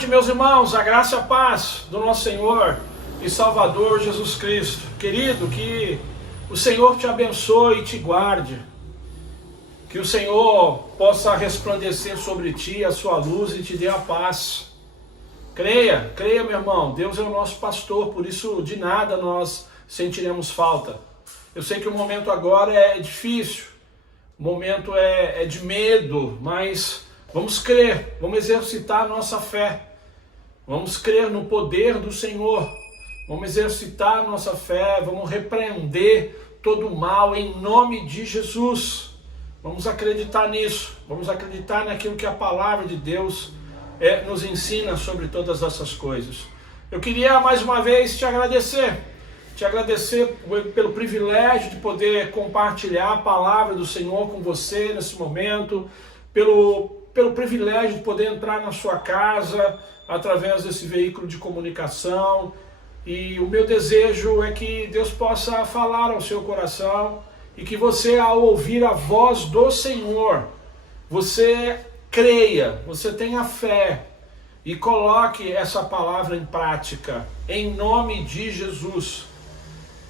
noite, meus irmãos, a graça e a paz do nosso Senhor e Salvador Jesus Cristo. Querido, que o Senhor te abençoe e te guarde, que o Senhor possa resplandecer sobre ti a sua luz e te dê a paz. Creia, meu irmão, Deus é o nosso pastor, por isso de nada nós sentiremos falta. Eu sei que o momento agora é difícil, o momento é de medo, mas vamos crer, vamos exercitar a nossa fé, vamos crer no poder do Senhor, vamos exercitar a nossa fé, vamos repreender todo o mal em nome de Jesus. Vamos acreditar nisso, vamos acreditar naquilo que a palavra de Deus nos ensina sobre todas essas coisas. Eu queria mais uma vez te agradecer pelo privilégio de poder compartilhar a palavra do Senhor com você nesse momento, pelo privilégio de poder entrar na sua casa através desse veículo de comunicação. E o meu desejo é que Deus possa falar ao seu coração e que você, ao ouvir a voz do Senhor, você creia, você tenha fé e coloque essa palavra em prática, em nome de Jesus.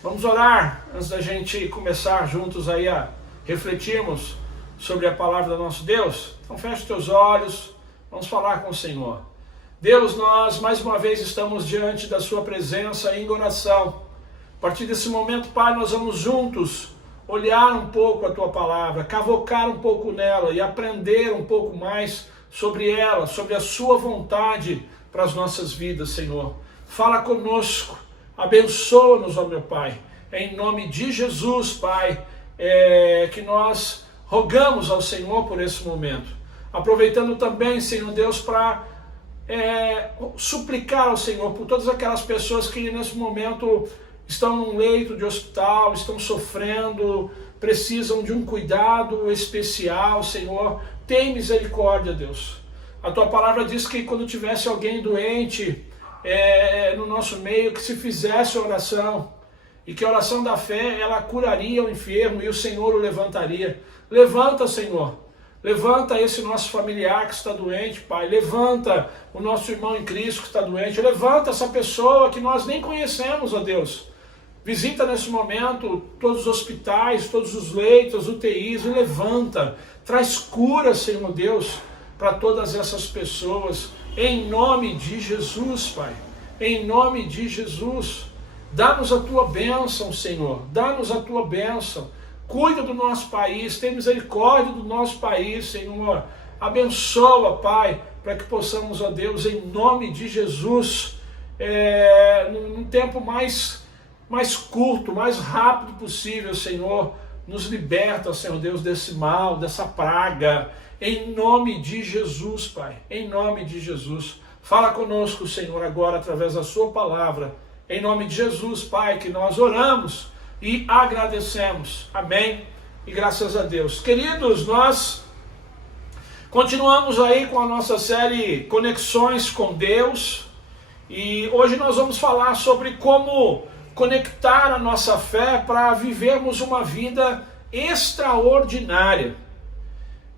Vamos orar antes da gente começar juntos aí a refletirmos sobre a palavra do nosso Deus? Então feche teus olhos, vamos falar com o Senhor. Deus, nós mais uma vez estamos diante da sua presença em oração. A partir desse momento, Pai, nós vamos juntos olhar um pouco a tua palavra, cavocar um pouco nela e aprender um pouco mais sobre ela, sobre a sua vontade para as nossas vidas, Senhor. Fala conosco, abençoa-nos, ó meu Pai, em nome de Jesus, Pai, que nós rogamos ao Senhor por esse momento, aproveitando também, Senhor Deus, para suplicar ao Senhor por todas aquelas pessoas que nesse momento estão num leito de hospital, estão sofrendo, precisam de um cuidado especial, Senhor. Tem misericórdia, Deus. A tua palavra diz que quando tivesse alguém doente no nosso meio, que se fizesse oração, e que a oração da fé, ela curaria o enfermo e o Senhor o levantaria. Levanta, Senhor. Levanta esse nosso familiar que está doente, Pai. Levanta o nosso irmão em Cristo que está doente. Levanta essa pessoa que nós nem conhecemos, ó Deus. Visita nesse momento todos os hospitais, todos os leitos, UTIs, e levanta, traz cura, Senhor Deus, para todas essas pessoas, em nome de Jesus, Pai, em nome de Jesus. Dá-nos a tua bênção, Senhor, dá-nos a tua bênção, cuida do nosso país, tem misericórdia do nosso país, Senhor, abençoa, Pai, para que possamos, ó Deus, em nome de Jesus, num tempo mais curto, mais rápido possível, Senhor, nos liberta, Senhor Deus, desse mal, dessa praga, em nome de Jesus, Pai, em nome de Jesus. Fala conosco, Senhor, agora através da sua palavra, em nome de Jesus, Pai, que nós oramos e agradecemos, amém, e graças a Deus. Queridos, nós continuamos aí com a nossa série Conexões com Deus, e hoje nós vamos falar sobre como conectar a nossa fé para vivermos uma vida extraordinária.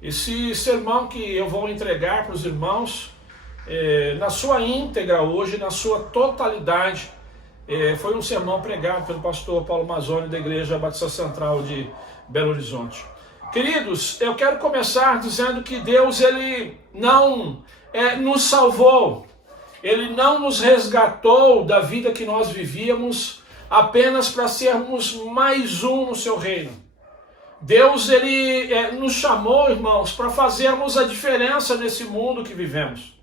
Esse sermão que eu vou entregar para os irmãos, na sua íntegra hoje, na sua totalidade, foi um sermão pregado pelo pastor Paulo Mazzoni da Igreja Batista Central de Belo Horizonte. Queridos, eu quero começar dizendo que Deus, Ele não nos salvou, Ele não nos resgatou da vida que nós vivíamos apenas para sermos mais um no seu reino. Deus, Ele nos chamou, irmãos, para fazermos a diferença nesse mundo que vivemos.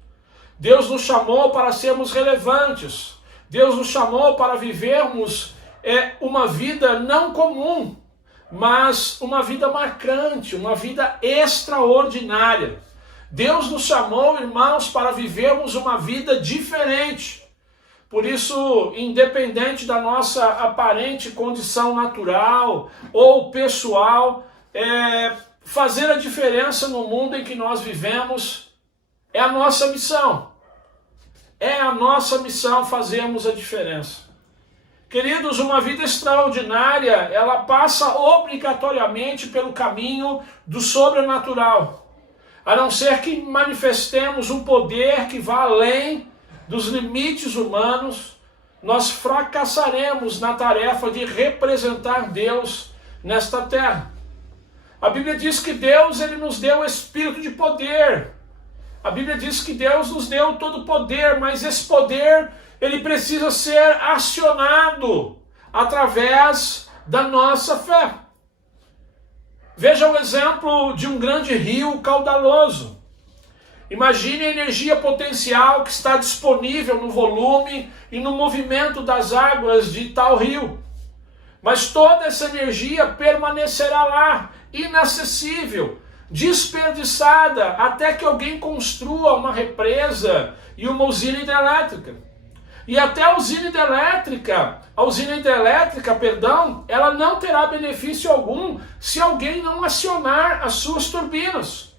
Deus nos chamou para sermos relevantes. Deus nos chamou para vivermos uma vida não comum, mas uma vida marcante, uma vida extraordinária. Deus nos chamou, irmãos, para vivermos uma vida diferente. Por isso, independente da nossa aparente condição natural ou pessoal, fazer a diferença no mundo em que nós vivemos é a nossa missão. É a nossa missão fazermos a diferença. Queridos, uma vida extraordinária, ela passa obrigatoriamente pelo caminho do sobrenatural. a não ser que manifestemos um poder que vá além dos limites humanos, nós fracassaremos na tarefa de representar Deus nesta terra. A Bíblia diz que Deus ele nos deu o espírito de poder. A Bíblia diz que Deus nos deu todo o poder, mas esse poder ele precisa ser acionado através da nossa fé. Veja o exemplo de um grande rio caudaloso. Imagine a energia potencial que está disponível no volume e no movimento das águas de tal rio. Mas toda essa energia permanecerá lá, inacessível, desperdiçada, até que alguém construa uma represa e uma usina hidrelétrica. E até a usina hidrelétrica, ela não terá benefício algum se alguém não acionar as suas turbinas.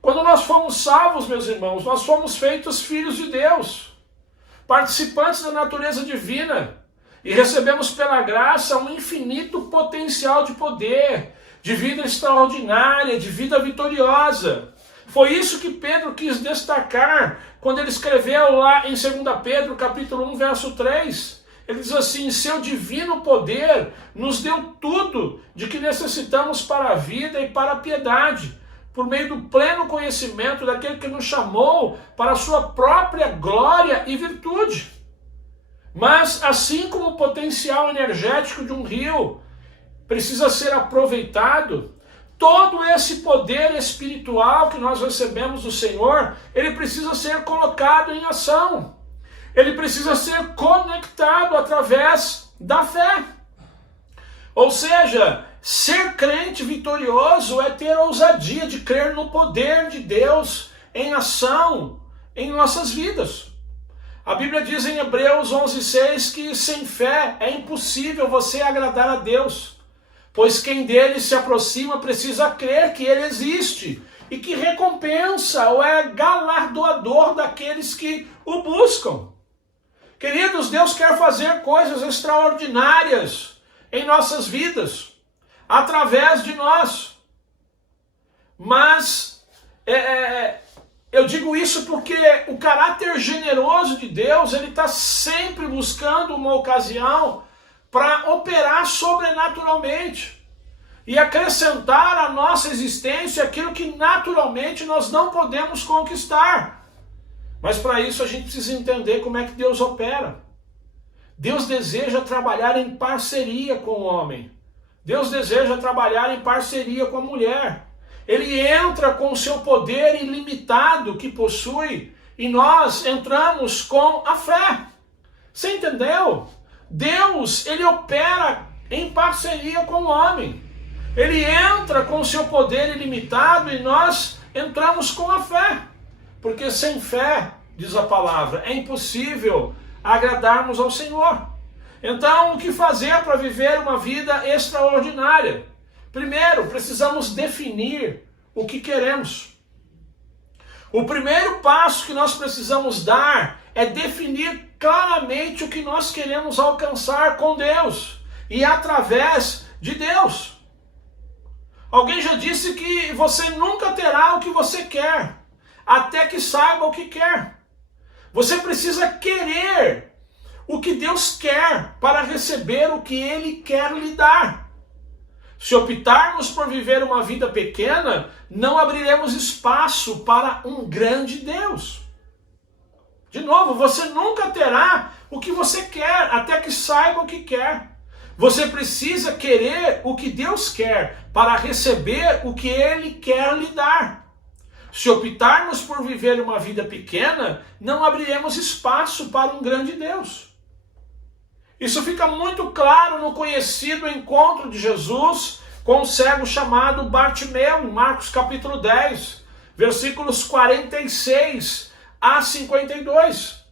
Quando nós fomos salvos, meus irmãos, nós fomos feitos filhos de Deus, participantes da natureza divina, e recebemos pela graça um infinito potencial de poder, de vida extraordinária, de vida vitoriosa. Foi isso que Pedro quis destacar quando ele escreveu lá em 2 Pedro, capítulo 1, verso 3. Ele diz assim: seu divino poder nos deu tudo de que necessitamos para a vida e para a piedade, por meio do pleno conhecimento daquele que nos chamou para a sua própria glória e virtude. Mas assim como o potencial energético de um rio precisa ser aproveitado, todo esse poder espiritual que nós recebemos do Senhor, ele precisa ser colocado em ação. Ele precisa ser conectado através da fé. Ou seja, ser crente vitorioso é ter a ousadia de crer no poder de Deus em ação em nossas vidas. A Bíblia diz em Hebreus 11:6 que sem fé é impossível você agradar a Deus, pois quem dele se aproxima precisa crer que ele existe e que recompensa ou é galardoador daqueles que o buscam. Queridos, Deus quer fazer coisas extraordinárias em nossas vidas, através de nós. Mas eu digo isso porque o caráter generoso de Deus, ele está sempre buscando uma ocasião para operar sobrenaturalmente e acrescentar à nossa existência aquilo que naturalmente nós não podemos conquistar. Mas para isso a gente precisa entender como é que Deus opera. Deus deseja trabalhar em parceria com o homem. Deus deseja trabalhar em parceria com a mulher. Ele entra com o seu poder ilimitado que possui e nós entramos com a fé. Você entendeu? Deus, ele opera em parceria com o homem. Ele entra com o seu poder ilimitado e nós entramos com a fé. Porque sem fé, diz a palavra, é impossível agradarmos ao Senhor. Então, o que fazer para viver uma vida extraordinária? Primeiro, precisamos definir o que queremos. O primeiro passo que nós precisamos dar é definir claramente o que nós queremos alcançar com Deus e através de Deus. Alguém já disse que você nunca terá o que você quer, até que saiba o que quer. Você precisa querer o que Deus quer para receber o que Ele quer lhe dar. Se optarmos por viver uma vida pequena, não abriremos espaço para um grande Deus. De novo, você nunca terá o que você quer, até que saiba o que quer. Você precisa querer o que Deus quer para receber o que Ele quer lhe dar. Se optarmos por viver uma vida pequena, não abriremos espaço para um grande Deus. Isso fica muito claro no conhecido encontro de Jesus com o cego chamado Bartimeu, em Marcos capítulo 10, versículos 46 a 52.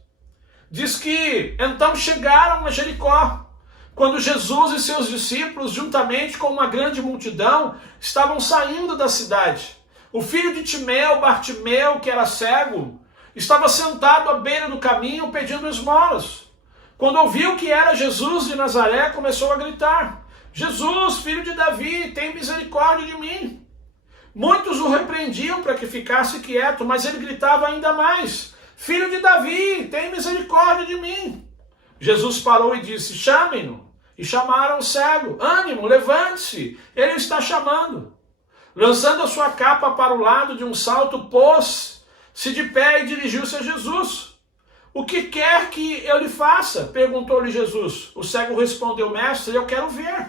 Diz que então chegaram a Jericó, quando Jesus e seus discípulos, juntamente com uma grande multidão, estavam saindo da cidade. O filho de Timeu, Bartimeu, que era cego, estava sentado à beira do caminho pedindo esmolas. Quando ouviu que era Jesus de Nazaré, começou a gritar: Jesus, filho de Davi, tem misericórdia de mim. Muitos o repreendiam para que ficasse quieto, mas ele gritava ainda mais: Filho de Davi, tem misericórdia de mim. Jesus parou e disse: Chamem-no. E chamaram o cego: Ânimo, levante-se, ele está chamando. Lançando a sua capa para o lado de um salto, pôs-se de pé e dirigiu-se a Jesus. O que quer que eu lhe faça? Perguntou-lhe Jesus. O cego respondeu: Mestre, eu quero ver.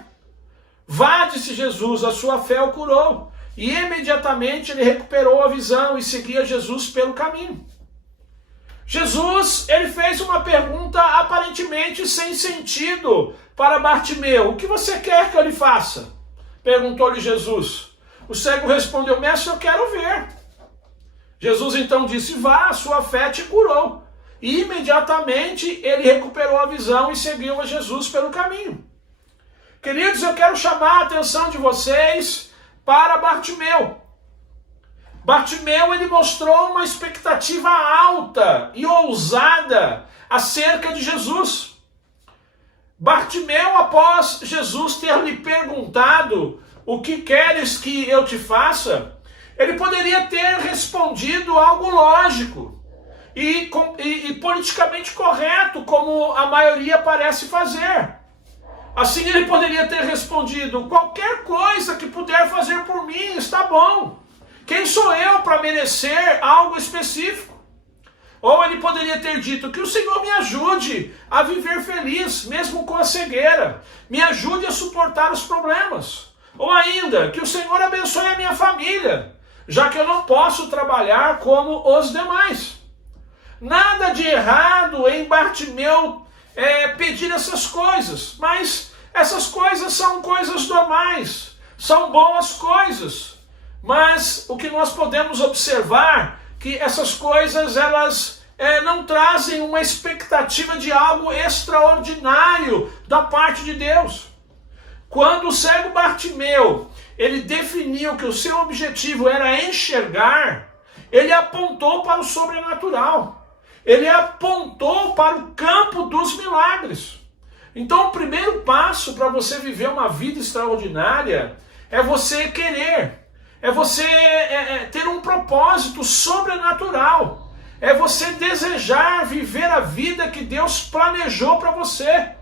Vá, disse Jesus, a sua fé o curou. E imediatamente ele recuperou a visão e seguia Jesus pelo caminho. Jesus, ele fez uma pergunta aparentemente sem sentido para Bartimeu. O que você quer que eu lhe faça? Perguntou-lhe Jesus. O cego respondeu: Mestre, eu quero ver. Jesus então disse: Vá, a sua fé te curou. E imediatamente ele recuperou a visão e seguiu a Jesus pelo caminho. Queridos, eu quero chamar a atenção de vocês para Bartimeu. Bartimeu, ele mostrou uma expectativa alta e ousada acerca de Jesus. Bartimeu, após Jesus ter lhe perguntado: o que queres que eu te faça? Ele poderia ter respondido algo lógico e politicamente correto, como a maioria parece fazer. Assim ele poderia ter respondido: qualquer coisa que puder fazer por mim está bom. Quem sou eu para merecer algo específico? Ou ele poderia ter dito: que o Senhor me ajude a viver feliz, mesmo com a cegueira. Me ajude a suportar os problemas. Ou ainda, que o Senhor abençoe a minha família, já que eu não posso trabalhar como os demais. Nada de errado em Bartimeu pedir essas coisas, mas essas coisas são coisas normais, são boas coisas. Mas o que nós podemos observar que essas coisas elas não trazem uma expectativa de algo extraordinário da parte de Deus. Quando o cego Bartimeu ele definiu que o seu objetivo era enxergar, ele apontou para o sobrenatural. Ele apontou para o campo dos milagres. Então o primeiro passo para você viver uma vida extraordinária é você querer. É você ter um propósito sobrenatural. É você desejar viver a vida que Deus planejou para você.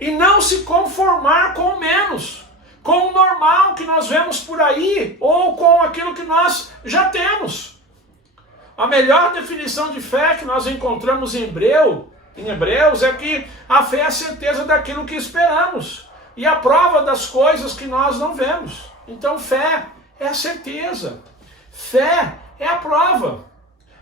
E não se conformar com o menos, com o normal que nós vemos por aí, ou com aquilo que nós já temos. A melhor definição de fé que nós encontramos em Hebreus é que a fé é a certeza daquilo que esperamos e a prova das coisas que nós não vemos. Então fé é a certeza, fé é a prova,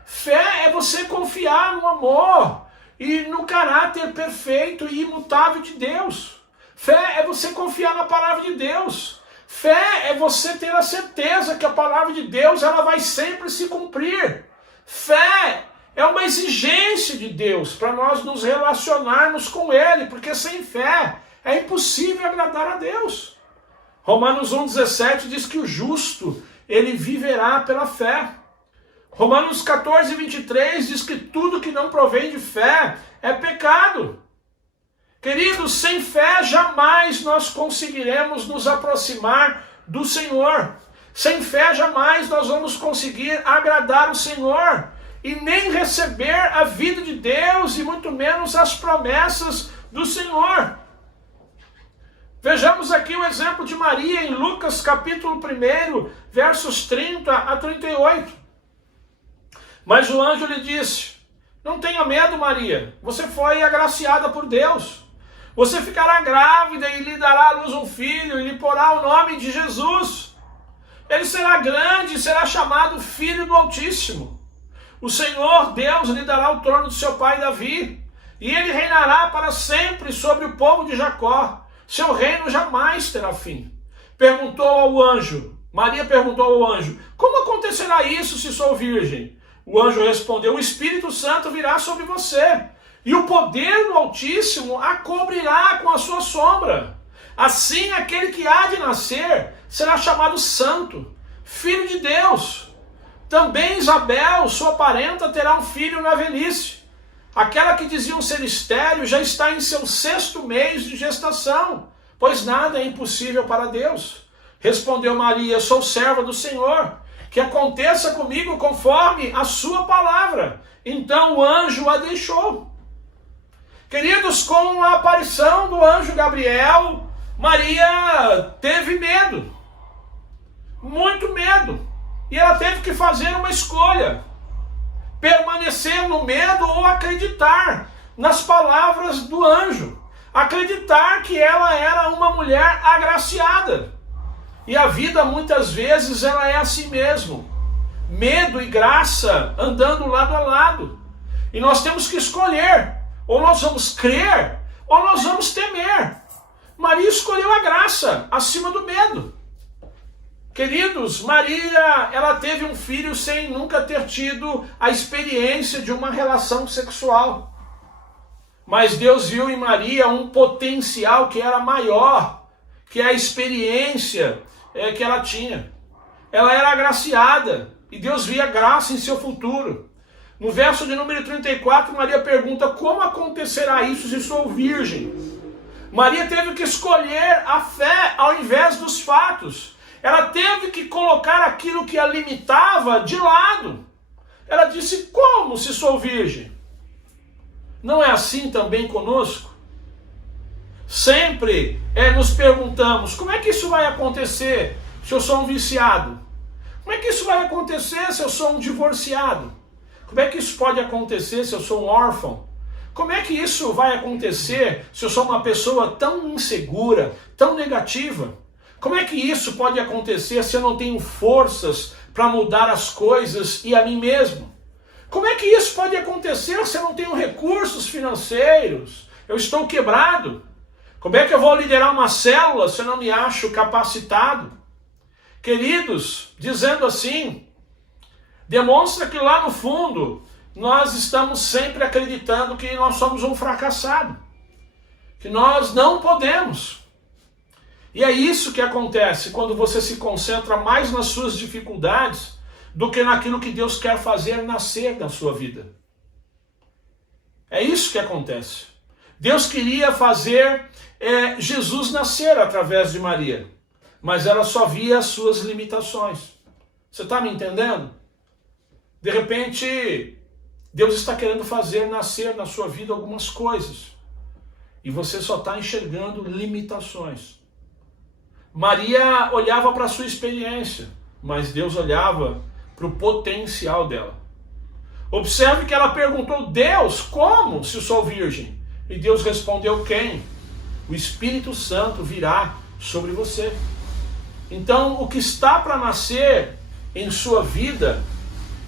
fé é você confiar no amor e no caráter perfeito e imutável de Deus. Fé é você confiar na palavra de Deus. Fé é você ter a certeza que a palavra de Deus ela vai sempre se cumprir. Fé é uma exigência de Deus para nós nos relacionarmos com Ele, porque sem fé é impossível agradar a Deus. Romanos 1,17 diz que o justo, ele viverá pela fé. Romanos 14,23 diz que tudo que não provém de fé é pecado. Queridos, sem fé jamais nós conseguiremos nos aproximar do Senhor. Sem fé jamais nós vamos conseguir agradar o Senhor e nem receber a vida de Deus e muito menos as promessas do Senhor. Vejamos aqui o exemplo de Maria em Lucas capítulo 1, versos 30 a 38. Mas o anjo lhe disse: não tenha medo, Maria, você foi agraciada por Deus. Você ficará grávida e lhe dará à luz um filho e lhe porá o nome de Jesus. Ele será grande e será chamado Filho do Altíssimo. O Senhor Deus lhe dará o trono de seu pai Davi, e ele reinará para sempre sobre o povo de Jacó. Seu reino jamais terá fim. Maria perguntou ao anjo: como acontecerá isso se sou virgem? O anjo respondeu: o Espírito Santo virá sobre você, e o poder do Altíssimo a cobrirá com a sua sombra. Assim aquele que há de nascer será chamado Santo, Filho de Deus. Também Isabel, sua parenta, terá um filho na velhice. Aquela que diziam ser estéril já está em seu 6º mês de gestação, pois nada é impossível para Deus. Respondeu Maria: sou serva do Senhor, que aconteça comigo conforme a sua palavra. Então o anjo a deixou. Queridos, com a aparição do anjo Gabriel, Maria teve medo, muito medo, e ela teve que fazer uma escolha: permanecer no medo ou acreditar nas palavras do anjo, acreditar que ela era uma mulher agraciada. E a vida muitas vezes ela é assim mesmo, medo e graça andando lado a lado, e nós temos que escolher: ou nós vamos crer ou nós vamos temer. Maria escolheu a graça acima do medo. Queridos, Maria, ela teve um filho sem nunca ter tido a experiência de uma relação sexual. Mas Deus viu em Maria um potencial que era maior que a experiência que ela tinha. Ela era agraciada e Deus via graça em seu futuro. No verso de número 34, Maria pergunta: como acontecerá isso se sou virgem? Maria teve que escolher a fé ao invés dos fatos. Ela teve que colocar aquilo que a limitava de lado. Ela disse: como se sou virgem? Não é assim também conosco? Sempre nos perguntamos: como é que isso vai acontecer se eu sou um viciado? Como é que isso vai acontecer se eu sou um divorciado? Como é que isso pode acontecer se eu sou um órfão? Como é que isso vai acontecer se eu sou uma pessoa tão insegura, tão negativa? Como é que isso pode acontecer se eu não tenho forças para mudar as coisas e a mim mesmo? Como é que isso pode acontecer se eu não tenho recursos financeiros? Eu estou quebrado. Como é que eu vou liderar uma célula se eu não me acho capacitado? Queridos, dizendo assim, demonstra que lá no fundo nós estamos sempre acreditando que nós somos um fracassado, que nós não podemos. E é isso que acontece quando você se concentra mais nas suas dificuldades do que naquilo que Deus quer fazer nascer na sua vida. É isso que acontece. Deus queria fazer Jesus nascer através de Maria, mas ela só via as suas limitações. Você está me entendendo? De repente, Deus está querendo fazer nascer na sua vida algumas coisas, e você só está enxergando limitações. Maria olhava para a sua experiência, mas Deus olhava para o potencial dela. Observe que ela perguntou: Deus, como se sou virgem? E Deus respondeu: quem? O Espírito Santo virá sobre você. Então, o que está para nascer em sua vida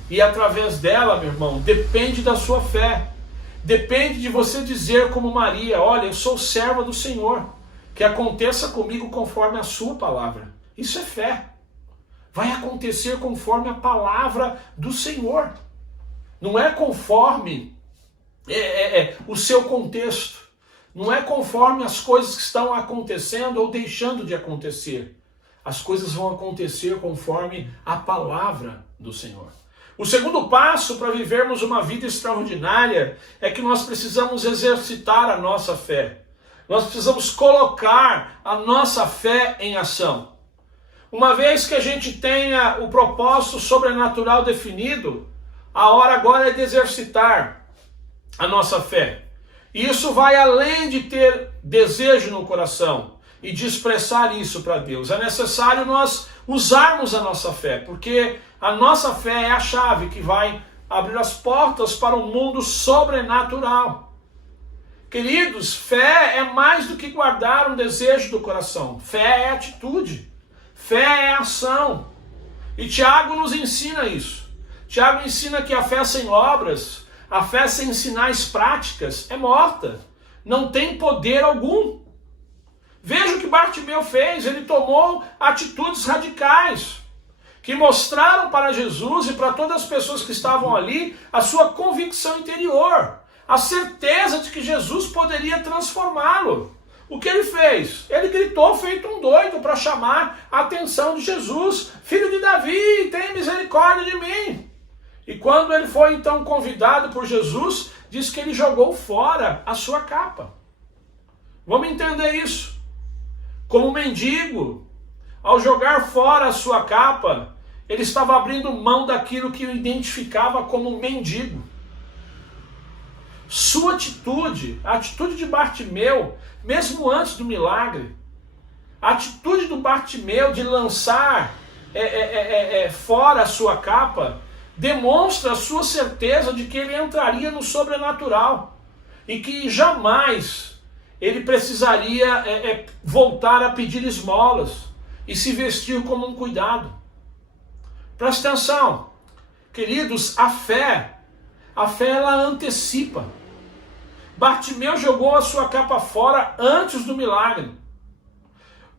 e através dela, meu irmão, depende da sua fé. Depende de você dizer como Maria: olha, eu sou serva do Senhor, que aconteça comigo conforme a sua palavra. Isso é fé. Vai acontecer conforme a palavra do Senhor. Não é conforme o seu contexto. Não é conforme as coisas que estão acontecendo ou deixando de acontecer. As coisas vão acontecer conforme a palavra do Senhor. O segundo passo para vivermos uma vida extraordinária é que nós precisamos exercitar a nossa fé. Nós precisamos colocar a nossa fé em ação. Uma vez que a gente tenha o propósito sobrenatural definido, a hora agora é de exercitar a nossa fé. E isso vai além de ter desejo no coração e de expressar isso para Deus. É necessário nós usarmos a nossa fé, porque a nossa fé é a chave que vai abrir as portas para um mundo sobrenatural. Queridos, fé é mais do que guardar um desejo do coração. Fé é atitude. Fé é ação. E Tiago nos ensina isso. Tiago ensina que a fé sem obras, a fé sem sinais práticas é morta. Não tem poder algum. Veja o que Bartimeu fez. Ele tomou atitudes radicais que mostraram para Jesus e para todas as pessoas que estavam ali a sua convicção interior, a certeza de que Jesus poderia transformá-lo. O que ele fez? Ele gritou feito um doido para chamar a atenção de Jesus: filho de Davi, tem misericórdia de mim. E quando ele foi então convidado por Jesus, diz que ele jogou fora a sua capa. Vamos entender isso. Como mendigo, ao jogar fora a sua capa, ele estava abrindo mão daquilo que o identificava como mendigo. Sua atitude, a atitude de Bartimeu, mesmo antes do milagre, a atitude do Bartimeu de lançar fora a sua capa, demonstra a sua certeza de que ele entraria no sobrenatural e que jamais ele precisaria voltar a pedir esmolas e se vestir como um cuidado. Presta atenção, queridos, a fé ela antecipa. Bartimeu jogou a sua capa fora antes do milagre.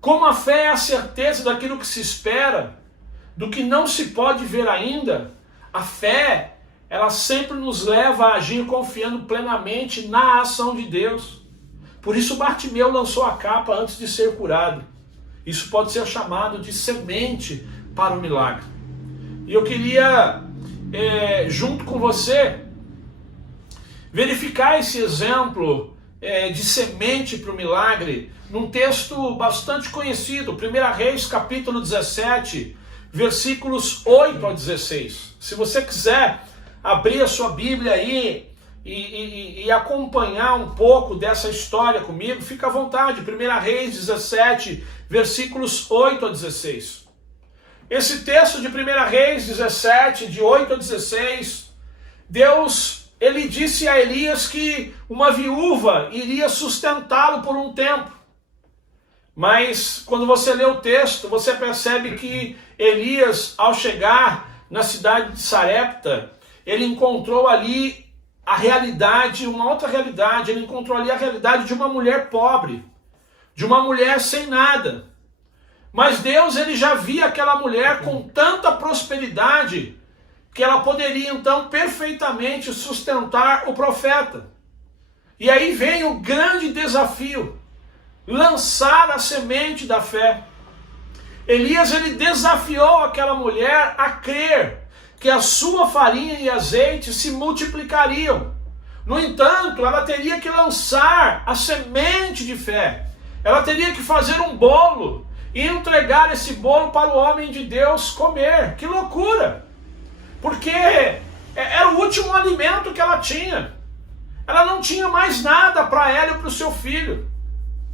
Como a fé é a certeza daquilo que se espera, do que não se pode ver ainda, a fé, ela sempre nos leva a agir confiando plenamente na ação de Deus. Por isso Bartimeu lançou a capa antes de ser curado. Isso pode ser chamado de semente para o milagre. E eu queria, junto com você, verificar esse exemplo de semente para o milagre num texto bastante conhecido, 1 Reis, capítulo 17, versículos 8 a 16. Se você quiser abrir a sua Bíblia aí e acompanhar um pouco dessa história comigo, fica à vontade. 1 Reis 17, versículos 8 a 16. Esse texto de 1 Reis 17, de 8 a 16, Deus, ele disse a Elias que uma viúva iria sustentá-lo por um tempo. Mas quando você lê o texto, você percebe que Elias, ao chegar na cidade de Sarepta, ele encontrou ali a realidade, uma outra realidade. Ele encontrou ali a realidade de uma mulher pobre, de uma mulher sem nada. Mas Deus, ele já via aquela mulher com tanta prosperidade que ela poderia então perfeitamente sustentar o profeta. E aí vem o grande desafio: lançar a semente da fé. Elias, ele desafiou aquela mulher a crer que a sua farinha e azeite se multiplicariam. No entanto, ela teria que lançar a semente de fé. Ela teria que fazer um bolo e entregar esse bolo para o homem de Deus comer. Que loucura! Porque era o último alimento que ela tinha. Ela não tinha mais nada para ela e para o seu filho.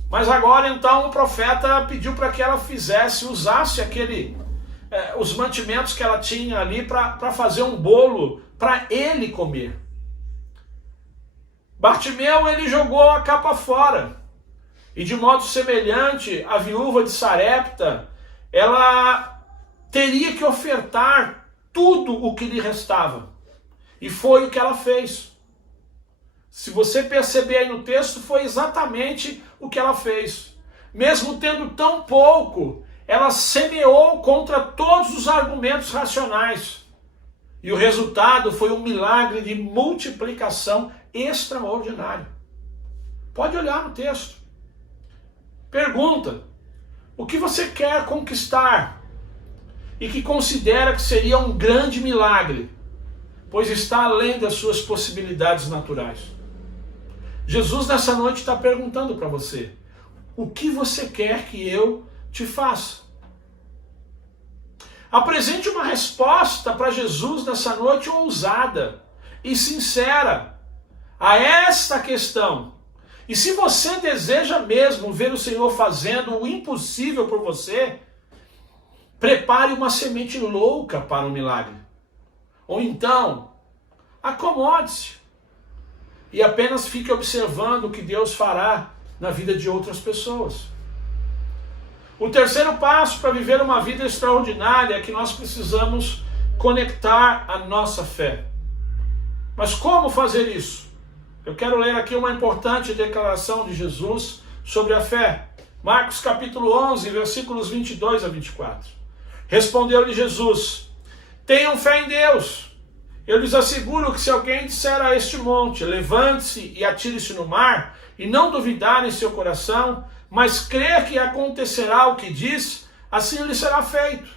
Mas agora então o profeta pediu para que ela usasse os mantimentos que ela tinha ali para fazer um bolo para ele comer. Bartimeu, ele jogou a capa fora. E de modo semelhante, a viúva de Sarepta, ela teria que ofertar tudo o que lhe restava. E foi o que ela fez. Se você perceber aí no texto, foi exatamente o que ela fez. Mesmo tendo tão pouco, ela semeou contra todos os argumentos racionais. E o resultado foi um milagre de multiplicação extraordinário. Pode olhar no texto. Pergunta: o que você quer conquistar e que considera que seria um grande milagre, pois está além das suas possibilidades naturais? Jesus nessa noite está perguntando para você: o que você quer que eu te faça? Apresente uma resposta para Jesus nessa noite ousada e sincera a esta questão. E se você deseja mesmo ver o Senhor fazendo o impossível por você, prepare uma semente louca para o milagre. Ou então, acomode-se e apenas fique observando o que Deus fará na vida de outras pessoas. O terceiro passo para viver uma vida extraordinária é que nós precisamos conectar a nossa fé. Mas como fazer isso? Eu quero ler aqui uma importante declaração de Jesus sobre a fé. Marcos capítulo 11, versículos 22 a 24. Respondeu-lhe Jesus: tenham fé em Deus. Eu lhes asseguro que se alguém disser a este monte, levante-se e atire-se no mar, e não duvidar em seu coração, mas crer que acontecerá o que diz, assim lhe será feito.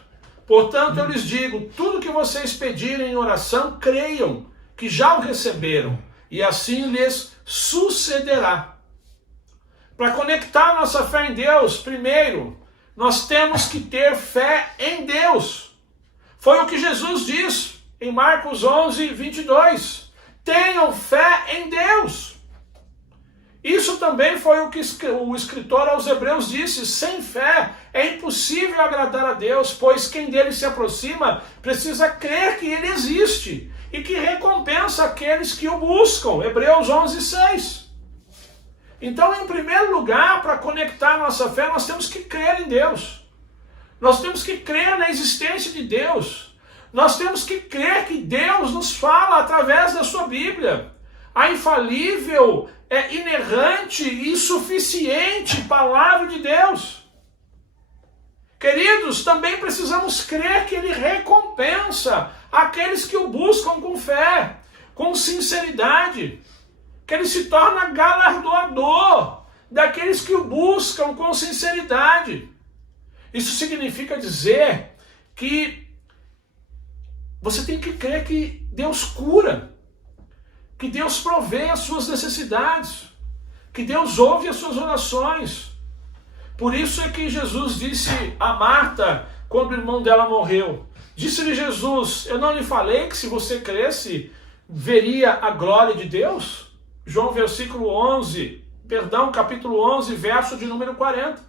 Portanto, eu lhes digo, tudo que vocês pedirem em oração, creiam que já o receberam, e assim lhes sucederá. Para conectar nossa fé em Deus, primeiro, nós temos que ter fé em Deus. Foi o que Jesus diz em Marcos 11, 22. Tenham fé em Deus. Isso também foi o que o escritor aos Hebreus disse: sem fé é impossível agradar a Deus, pois quem dele se aproxima precisa crer que ele existe e que recompensa aqueles que o buscam. Hebreus 11, 6. Então, em primeiro lugar, para conectar nossa fé, nós temos que crer em Deus. Nós temos que crer na existência de Deus. Nós temos que crer que Deus nos fala através da sua Bíblia. A infalível, inerrante e suficiente palavra de Deus. Queridos, também precisamos crer que Ele recompensa aqueles que o buscam com fé, com sinceridade. Que Ele se torna galardoador daqueles que o buscam com sinceridade. Isso significa dizer que você tem que crer que Deus cura, que Deus provê as suas necessidades, que Deus ouve as suas orações. Por isso é que Jesus disse a Marta, quando o irmão dela morreu, disse-lhe Jesus: eu não lhe falei que se você cresce, veria a glória de Deus? João capítulo 11, verso de número 40.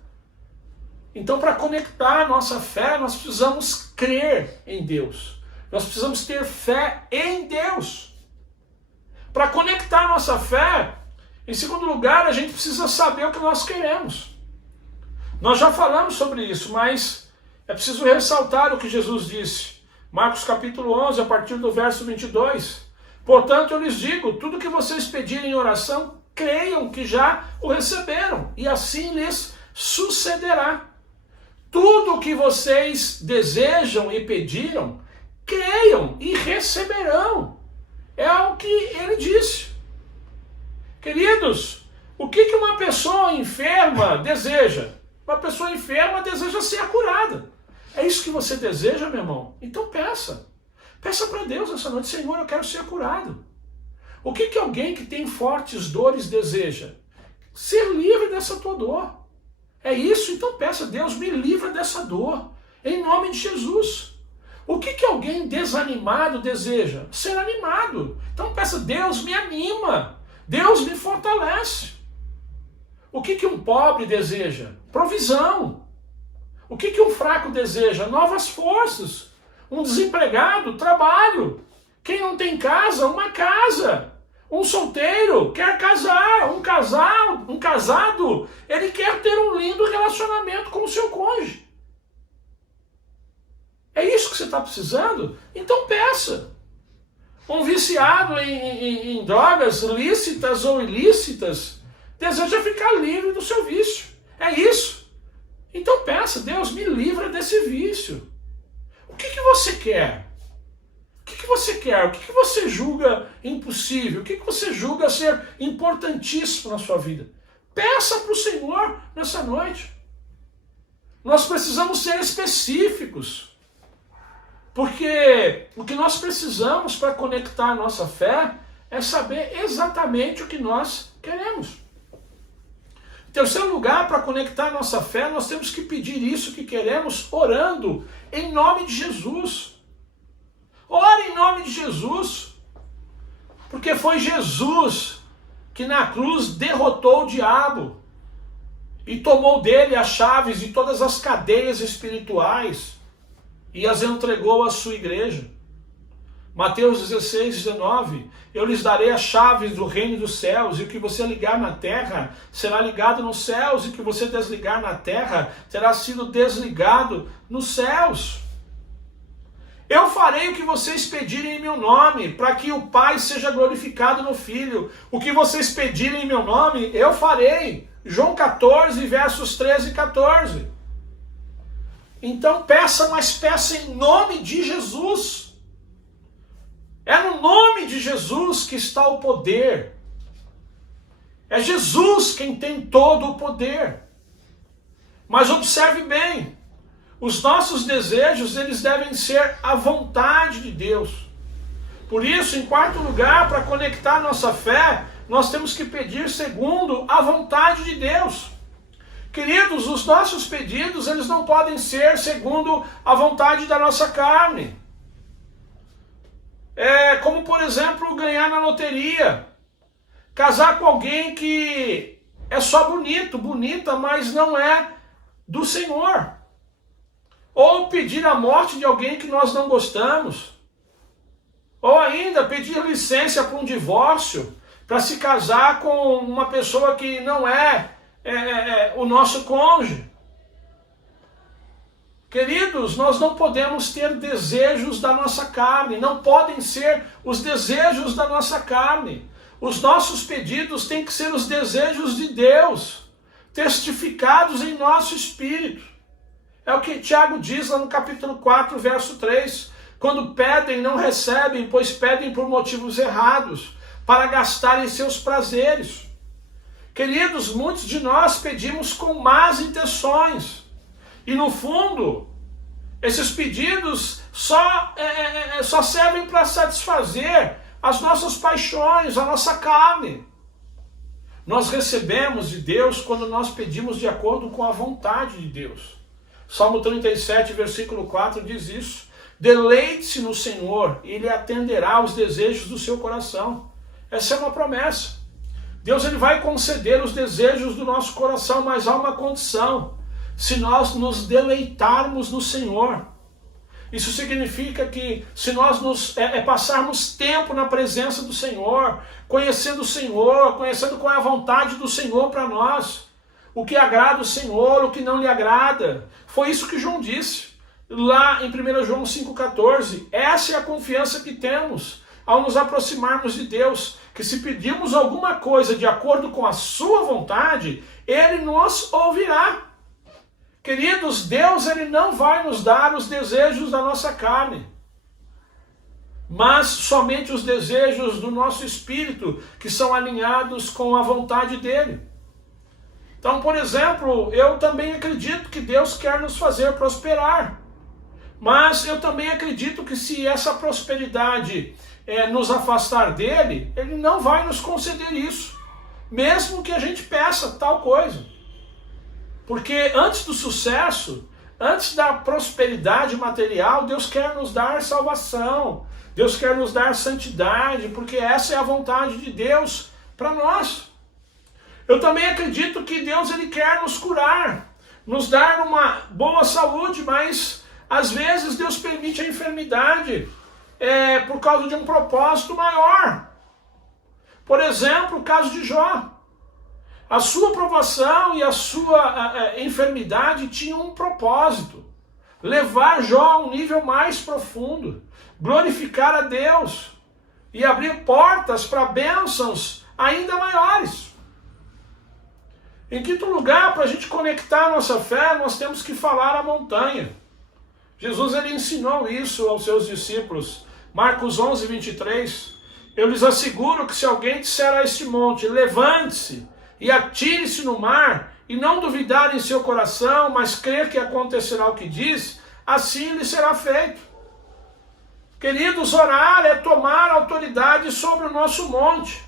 Então, para conectar a nossa fé, nós precisamos crer em Deus. Nós precisamos ter fé em Deus. Para conectar a nossa fé, em segundo lugar, a gente precisa saber o que nós queremos. Nós já falamos sobre isso, mas é preciso ressaltar o que Jesus disse. Marcos capítulo 11, a partir do verso 22. Portanto, eu lhes digo, tudo que vocês pedirem em oração, creiam que já o receberam, e assim lhes sucederá. Tudo o que vocês desejam e pediram, creiam e receberão. É o que ele disse. Queridos, o que uma pessoa enferma deseja? Uma pessoa enferma deseja ser curada. É isso que você deseja, meu irmão? Então peça. Peça para Deus essa noite: Senhor, eu quero ser curado. O que alguém que tem fortes dores deseja? Ser livre dessa tua dor. É isso? Então peça: Deus, me livra dessa dor, em nome de Jesus. O que alguém desanimado deseja? Ser animado. Então peça: Deus, me anima. Deus, me fortalece. O que um pobre deseja? Provisão. O que um fraco deseja? Novas forças. Um desempregado, trabalho. Quem não tem casa, uma casa. Um solteiro quer casar. Um casado, ele quer ter um lindo relacionamento com o seu cônjuge. É isso que você está precisando? Então peça. Um viciado em drogas lícitas ou ilícitas deseja ficar livre do seu vício. É isso. Então peça: Deus, me livra desse vício. O que você quer? O que você quer? O que você julga impossível? O que você julga ser importantíssimo na sua vida? Peça para o Senhor nessa noite. Nós precisamos ser específicos. Porque o que nós precisamos para conectar a nossa fé é saber exatamente o que nós queremos. Em terceiro lugar, para conectar a nossa fé, nós temos que pedir isso que queremos orando em nome de Jesus. Ore em nome de Jesus. Porque foi Jesus que na cruz derrotou o diabo e tomou dele as chaves de todas as cadeias espirituais e as entregou à sua igreja. Mateus 16, 19, eu lhes darei as chaves do reino dos céus, e o que você ligar na terra será ligado nos céus, e o que você desligar na terra terá sido desligado nos céus. Eu farei o que vocês pedirem em meu nome, para que o Pai seja glorificado no Filho. O que vocês pedirem em meu nome, eu farei. João 14, versos 13 e 14. Então peça, mas peça em nome de Jesus. É no nome de Jesus que está o poder. É Jesus quem tem todo o poder. Mas observe bem, os nossos desejos, eles devem ser a vontade de Deus. Por isso, em quarto lugar, para conectar nossa fé, nós temos que pedir segundo a vontade de Deus. Queridos, os nossos pedidos, eles não podem ser segundo a vontade da nossa carne. como por exemplo ganhar na loteria, casar com alguém que é só bonito, bonita, mas não é do Senhor, ou pedir a morte de alguém que nós não gostamos, ou ainda pedir licença para um divórcio, para se casar com uma pessoa que não é o nosso cônjuge. Queridos, nós não podemos ter desejos da nossa carne, não podem ser os desejos da nossa carne. Os nossos pedidos têm que ser os desejos de Deus, testificados em nosso espírito. É o que Tiago diz lá no capítulo 4, verso 3. Quando pedem, não recebem, pois pedem por motivos errados, para gastarem seus prazeres. Queridos, muitos de nós pedimos com más intenções. E no fundo, esses pedidos só servem para satisfazer as nossas paixões, a nossa carne. Nós recebemos de Deus quando nós pedimos de acordo com a vontade de Deus. Salmo 37, versículo 4 diz isso. Deleite-se no Senhor e Ele atenderá aos desejos do seu coração. Essa é uma promessa. Deus ele vai conceder os desejos do nosso coração, mas há uma condição. Se nós nos deleitarmos no Senhor. Isso significa que se nós passarmos tempo na presença do Senhor, conhecendo o Senhor, conhecendo qual é a vontade do Senhor para nós, o que agrada o Senhor, o que não lhe agrada. Foi isso que João disse, lá em 1 João 5,14. Essa é a confiança que temos ao nos aproximarmos de Deus, que se pedirmos alguma coisa de acordo com a sua vontade, Ele nos ouvirá. Queridos, Deus ele não vai nos dar os desejos da nossa carne, mas somente os desejos do nosso espírito, que são alinhados com a vontade dele. Então, por exemplo, eu também acredito que Deus quer nos fazer prosperar, mas eu também acredito que se essa prosperidade nos afastar dele, ele não vai nos conceder isso, mesmo que a gente peça tal coisa. Porque antes do sucesso, antes da prosperidade material, Deus quer nos dar salvação, Deus quer nos dar santidade, porque essa é a vontade de Deus para nós. Eu também acredito que Deus ele quer nos curar, nos dar uma boa saúde, mas às vezes Deus permite a enfermidade por causa de um propósito maior. Por exemplo, o caso de Jó. A sua provação e a sua enfermidade tinham um propósito. Levar Jó a um nível mais profundo. Glorificar a Deus. E abrir portas para bênçãos ainda maiores. Em quinto lugar, para a gente conectar a nossa fé, nós temos que falar a montanha. Jesus ele ensinou isso aos seus discípulos. Marcos 11, 23. Eu lhes asseguro que se alguém disser a este monte, levante-se e atire-se no mar, e não duvidar em seu coração, mas crer que acontecerá o que diz, assim lhe será feito. Queridos, orar é tomar autoridade sobre o nosso monte,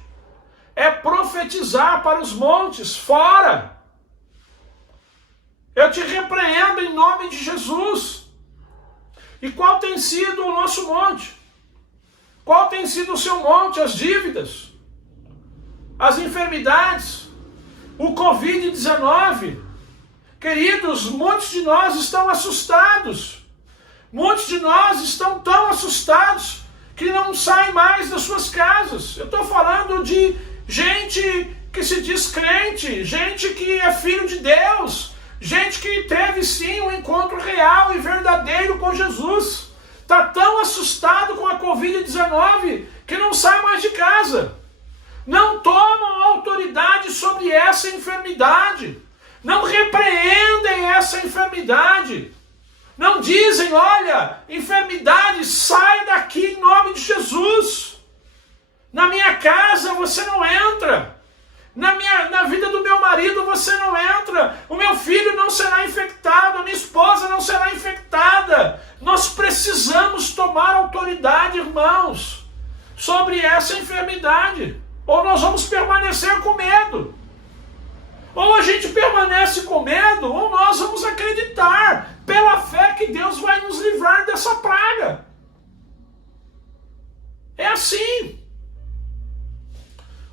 é profetizar para os montes, fora. Eu te repreendo em nome de Jesus. E qual tem sido o nosso monte? Qual tem sido o seu monte? As dívidas, as enfermidades, o Covid-19. Queridos, muitos de nós estão assustados. Muitos de nós estão tão assustados que não saem mais das suas casas. Eu estou falando de gente que se diz crente, gente que é filho de Deus, gente que teve sim um encontro real e verdadeiro com Jesus. Está tão assustado com a Covid-19 que não sai mais de casa. Não tomam autoridade sobre essa enfermidade. Não repreendem essa enfermidade. Não dizem, olha, enfermidade, sai daqui em nome de Jesus. Na minha casa você não entra. Na vida do meu marido você não entra. O meu filho não será infectado. A minha esposa não será infectada. Nós precisamos tomar autoridade, irmãos, sobre essa enfermidade. Ou nós vamos permanecer com medo. Ou a gente permanece com medo, ou nós vamos acreditar pela fé que Deus vai nos livrar dessa praga. É assim.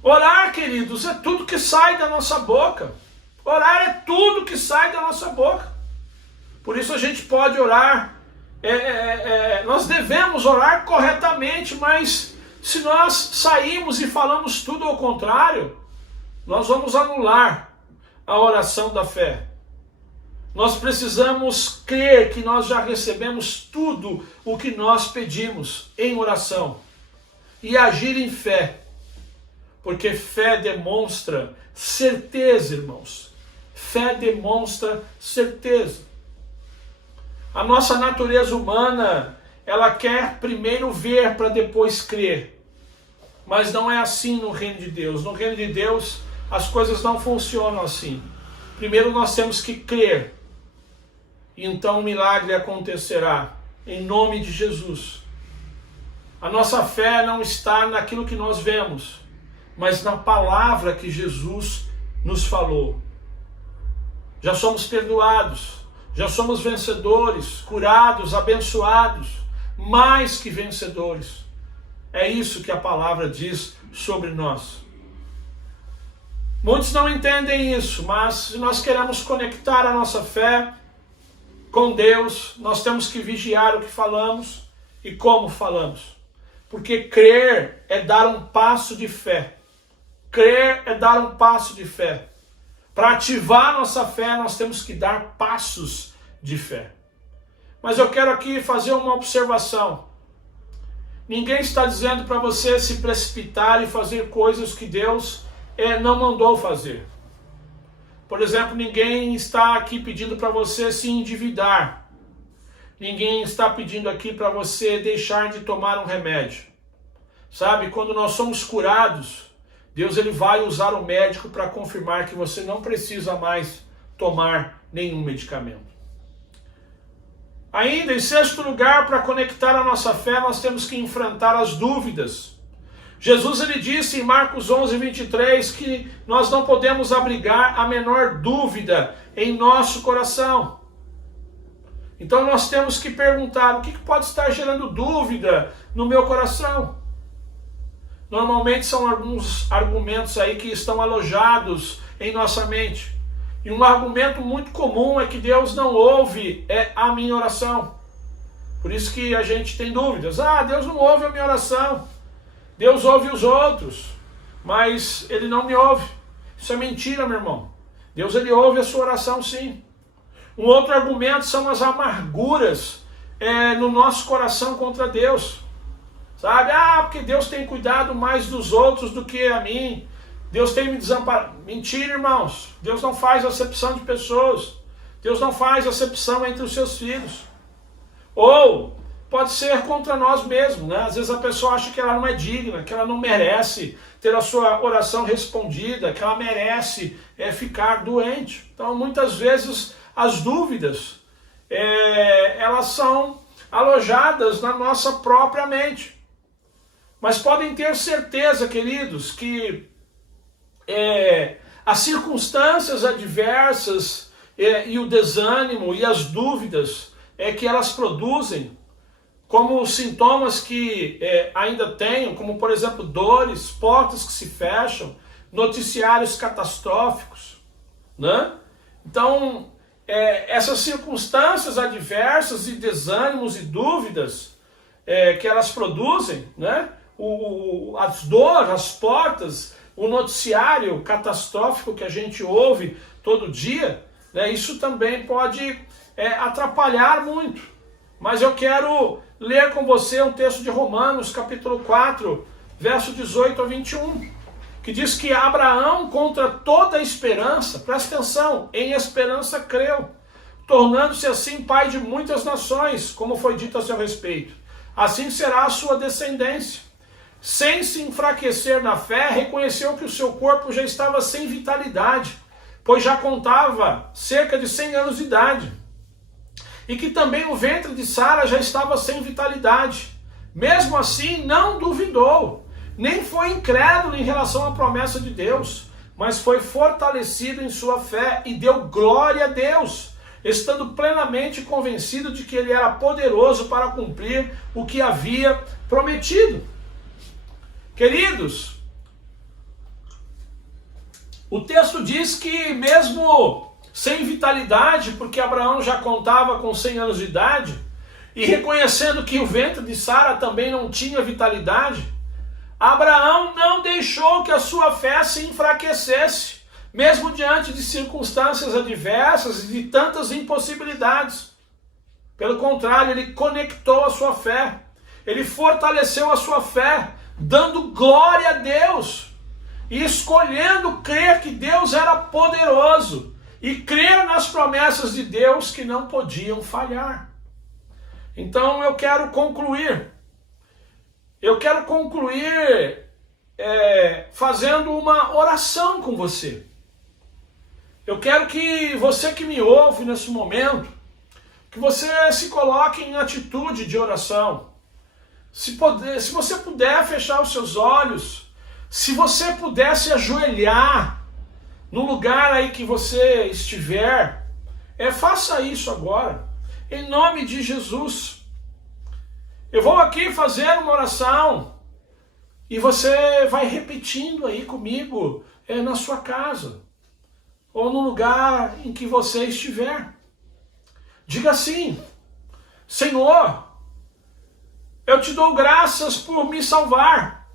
Orar, queridos, é tudo que sai da nossa boca. Orar é tudo que sai da nossa boca. Por isso a gente pode orar, nós devemos orar corretamente, mas se nós saímos e falamos tudo ao contrário, nós vamos anular a oração da fé. Nós precisamos crer que nós já recebemos tudo o que nós pedimos em oração e agir em fé, porque fé demonstra certeza, irmãos. Fé demonstra certeza. A nossa natureza humana, ela quer primeiro ver para depois crer. Mas não é assim no reino de Deus. No reino de Deus, as coisas não funcionam assim. Primeiro nós temos que crer. E então o milagre acontecerá. Em nome de Jesus. A nossa fé não está naquilo que nós vemos, mas na palavra que Jesus nos falou. Já somos perdoados, já somos vencedores, curados, abençoados, mais que vencedores. É isso que a palavra diz sobre nós. Muitos não entendem isso, mas se nós queremos conectar a nossa fé com Deus, nós temos que vigiar o que falamos e como falamos. Porque crer é dar um passo de fé. Crer é dar um passo de fé. Para ativar nossa fé, nós temos que dar passos de fé. Mas eu quero aqui fazer uma observação. Ninguém está dizendo para você se precipitar e fazer coisas que Deus não mandou fazer. Por exemplo, ninguém está aqui pedindo para você se endividar. Ninguém está pedindo aqui para você deixar de tomar um remédio. Sabe, quando nós somos curados, Deus ele vai usar o médico para confirmar que você não precisa mais tomar nenhum medicamento. Ainda, em sexto lugar, para conectar a nossa fé, nós temos que enfrentar as dúvidas. Jesus ele disse em Marcos 11:23 que nós não podemos abrigar a menor dúvida em nosso coração. Então nós temos que perguntar, o que pode estar gerando dúvida no meu coração? Normalmente são alguns argumentos aí que estão alojados em nossa mente. E um argumento muito comum é que Deus não ouve a minha oração. Por isso que a gente tem dúvidas. Deus não ouve a minha oração. Deus ouve os outros, mas Ele não me ouve. Isso é mentira, meu irmão. Deus ele ouve a sua oração sim. Um outro argumento são as amarguras no nosso coração contra Deus. Sabe? Porque Deus tem cuidado mais dos outros do que a mim. Deus tem me desamparado. Mentira, irmãos. Deus não faz acepção de pessoas. Deus não faz acepção entre os seus filhos. Ou pode ser contra nós mesmos, né? Às vezes a pessoa acha que ela não é digna, que ela não merece ter a sua oração respondida, que ela merece ficar doente. Então, muitas vezes, as dúvidas, elas são alojadas na nossa própria mente. Mas podem ter certeza, queridos, que as circunstâncias adversas e o desânimo e as dúvidas que elas produzem, como sintomas que ainda tenham, como por exemplo dores, portas que se fecham, noticiários catastróficos, né? Então, essas circunstâncias adversas e desânimos e dúvidas que elas produzem, né? As dores, as portas, o noticiário catastrófico que a gente ouve todo dia, né? Isso também pode atrapalhar muito. Mas eu quero ler com você um texto de Romanos, capítulo 4, verso 18 a 21, que diz que Abraão, contra toda esperança, presta atenção, em esperança creu, tornando-se assim pai de muitas nações, como foi dito a seu respeito. Assim será a sua descendência. Sem se enfraquecer na fé, reconheceu que o seu corpo já estava sem vitalidade, pois já contava cerca de 100 anos de idade. E que também o ventre de Sara já estava sem vitalidade. Mesmo assim, não duvidou, nem foi incrédulo em relação à promessa de Deus, mas foi fortalecido em sua fé e deu glória a Deus, estando plenamente convencido de que ele era poderoso para cumprir o que havia prometido. Queridos, o texto diz que mesmo sem vitalidade, porque Abraão já contava com 100 anos de idade, e reconhecendo que o ventre de Sara também não tinha vitalidade, Abraão não deixou que a sua fé se enfraquecesse, mesmo diante de circunstâncias adversas e de tantas impossibilidades. Pelo contrário, ele conectou a sua fé, ele fortaleceu a sua fé, dando glória a Deus e escolhendo crer que Deus era poderoso e crer nas promessas de Deus que não podiam falhar. Então eu quero concluir. Fazendo uma oração com você. Eu quero que você que me ouve nesse momento, que você se coloque em atitude de oração. Se você puder fechar os seus olhos, se você puder se ajoelhar no lugar aí que você estiver, faça isso agora, em nome de Jesus. Eu vou aqui fazer uma oração e você vai repetindo aí comigo na sua casa ou no lugar em que você estiver. Diga assim: Senhor, eu te dou graças por me salvar.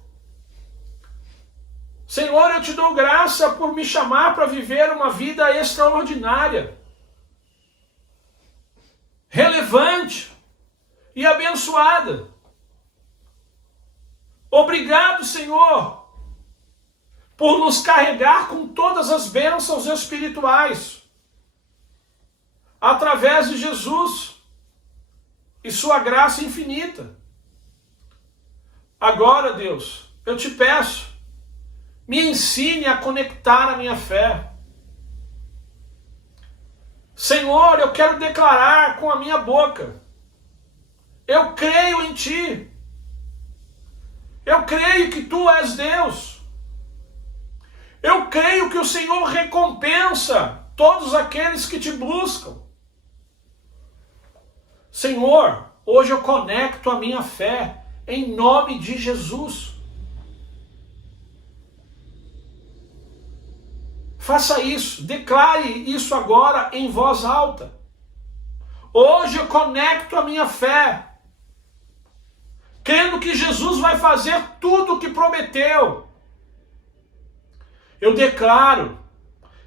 Senhor, eu te dou graça por me chamar para viver uma vida extraordinária, relevante e abençoada. Obrigado, Senhor, por nos carregar com todas as bênçãos espirituais, através de Jesus e sua graça infinita. Agora, Deus, eu te peço, me ensine a conectar a minha fé. Senhor, eu quero declarar com a minha boca: eu creio em Ti. Eu creio que Tu és Deus. Eu creio que o Senhor recompensa todos aqueles que Te buscam. Senhor, hoje eu conecto a minha fé em nome de Jesus. Faça isso, declare isso agora em voz alta. Hoje eu conecto a minha fé, crendo que Jesus vai fazer tudo o que prometeu. Eu declaro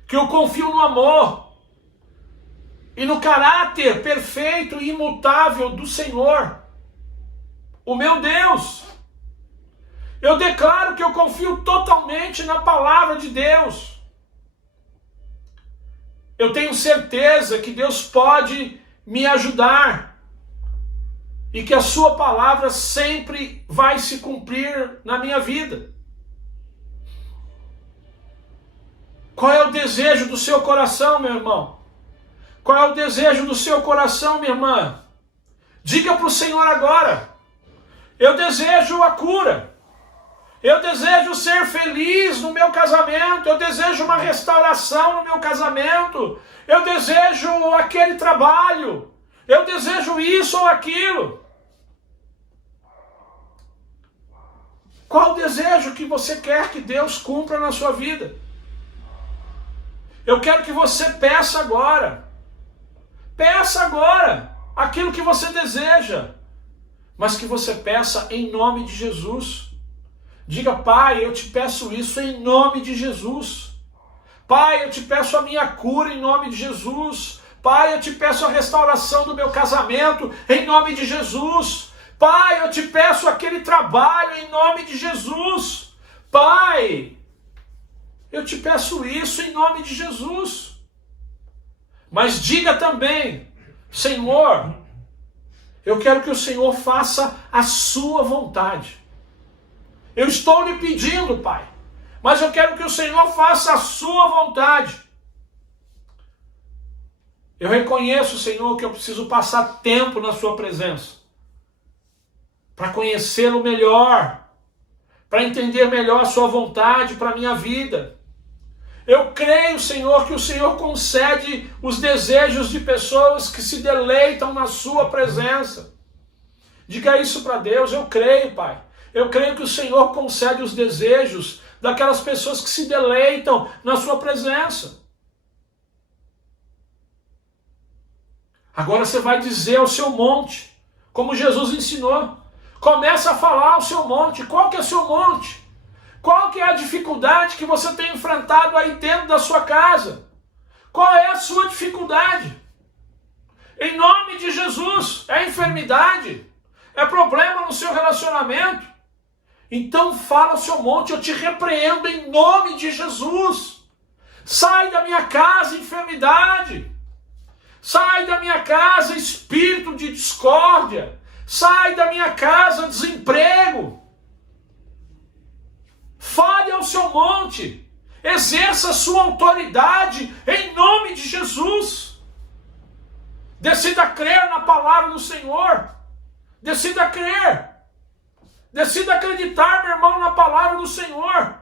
que eu confio no amor e no caráter perfeito e imutável do Senhor, o meu Deus. Eu declaro que eu confio totalmente na palavra de Deus. Eu tenho certeza que Deus pode me ajudar e que a sua palavra sempre vai se cumprir na minha vida. Qual é o desejo do seu coração, meu irmão? Qual é o desejo do seu coração, minha irmã? Diga para o Senhor agora: eu desejo a cura. Eu desejo ser feliz no meu casamento. Eu desejo uma restauração no meu casamento. Eu desejo aquele trabalho. Eu desejo isso ou aquilo. Qual o desejo que você quer que Deus cumpra na sua vida? Eu quero que você peça agora. Peça agora aquilo que você deseja. Mas que você peça em nome de Jesus. Diga: Pai, eu te peço isso em nome de Jesus. Pai, eu te peço a minha cura em nome de Jesus. Pai, eu te peço a restauração do meu casamento em nome de Jesus. Pai, eu te peço aquele trabalho em nome de Jesus. Pai, eu te peço isso em nome de Jesus. Mas diga também: Senhor, eu quero que o Senhor faça a sua vontade. Eu estou lhe pedindo, Pai, mas eu quero que o Senhor faça a sua vontade. Eu reconheço, Senhor, que eu preciso passar tempo na sua presença, para conhecê-lo melhor, para entender melhor a sua vontade para a minha vida. Eu creio, Senhor, que o Senhor concede os desejos de pessoas que se deleitam na sua presença. Diga isso para Deus: eu creio, Pai. Eu creio que o Senhor concede os desejos daquelas pessoas que se deleitam na sua presença. Agora você vai dizer ao seu monte, como Jesus ensinou. Começa a falar ao seu monte. Qual que é o seu monte? Qual que é a dificuldade que você tem enfrentado aí dentro da sua casa? Qual é a sua dificuldade? Em nome de Jesus, é enfermidade? É problema no seu relacionamento? Então fala ao seu monte, eu te repreendo em nome de Jesus. Sai da minha casa, enfermidade. Sai da minha casa, espírito de discórdia. Sai da minha casa, desemprego. Fale ao seu monte. Exerça a sua autoridade em nome de Jesus. Decida crer na palavra do Senhor. Decida crer. Decida acreditar, meu irmão, na palavra do Senhor.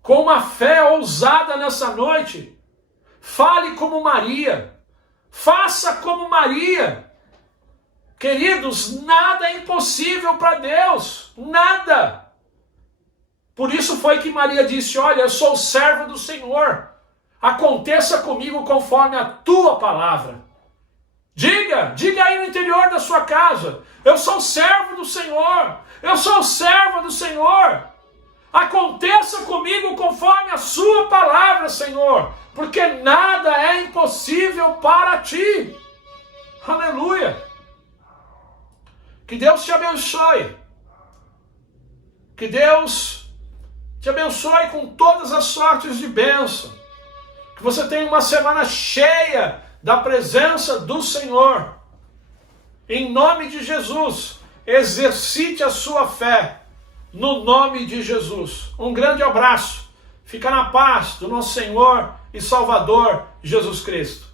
Com uma fé ousada nessa noite, fale como Maria. Faça como Maria. Queridos, nada é impossível para Deus. Nada. Por isso foi que Maria disse, olha, eu sou serva do Senhor. Aconteça comigo conforme a tua palavra. Diga aí no interior da sua casa, eu sou servo do Senhor, eu sou serva do Senhor. Aconteça comigo conforme a sua palavra, Senhor, porque nada é impossível para ti. Aleluia. Que Deus te abençoe. Que Deus te abençoe com todas as sortes de bênção. Que você tenha uma semana cheia da presença do Senhor. Em nome de Jesus, exercite a sua fé. No nome de Jesus. Um grande abraço. Fica na paz do nosso Senhor e Salvador Jesus Cristo.